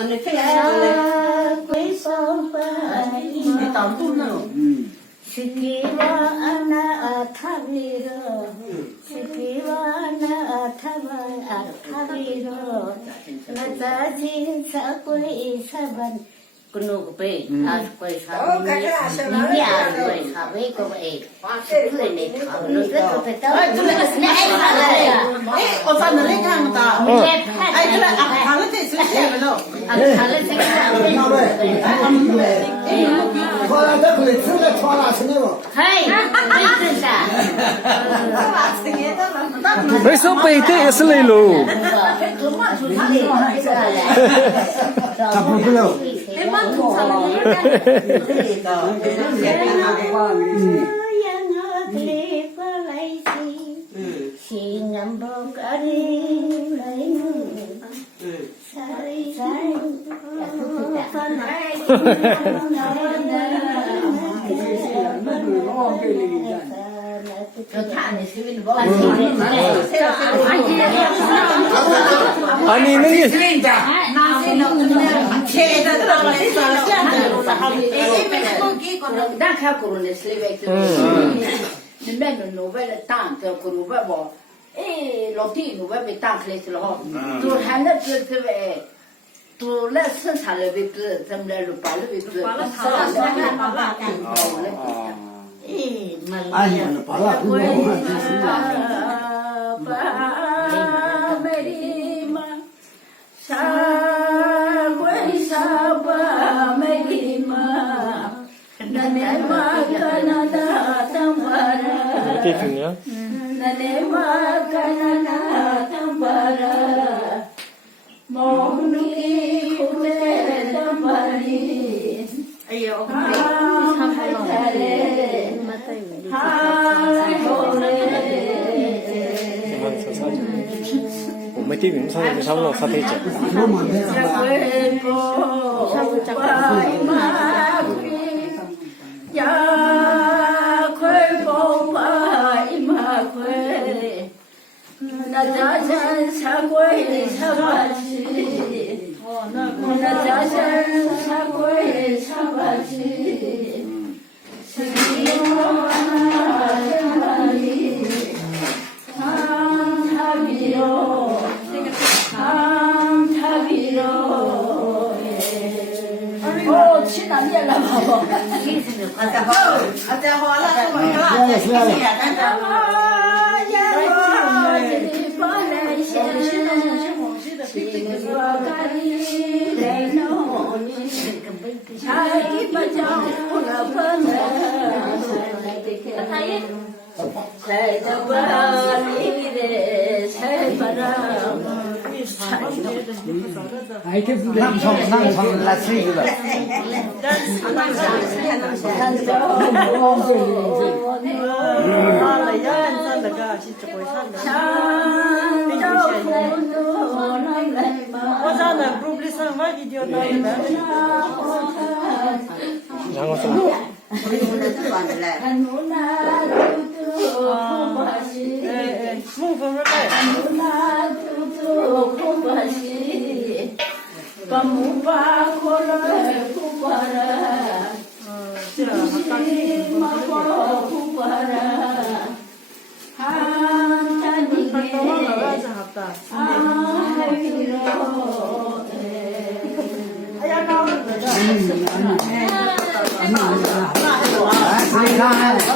언니 생각나네. 내 다음 또 나요. 시키와나 타비로 시키와나 타비로 나자진 사고이 사반 그노그베 아스고이 사반 니야 고이 사베 고베 그네 타노스 페타 어사는 내가다. 아이 그래 아파를 때 있을 때 별로. 아칼레穿这回吃了穿了吃那个。 하이 진짜 Với số bì thế sẽ lấy lù.他不是了。 아니 능이哎，把那不能换，真是的。 이렇게 중요? mấy tí cũng sao thì sao nó sao thế chứ?哎，这不浪唱来吃一个。 아,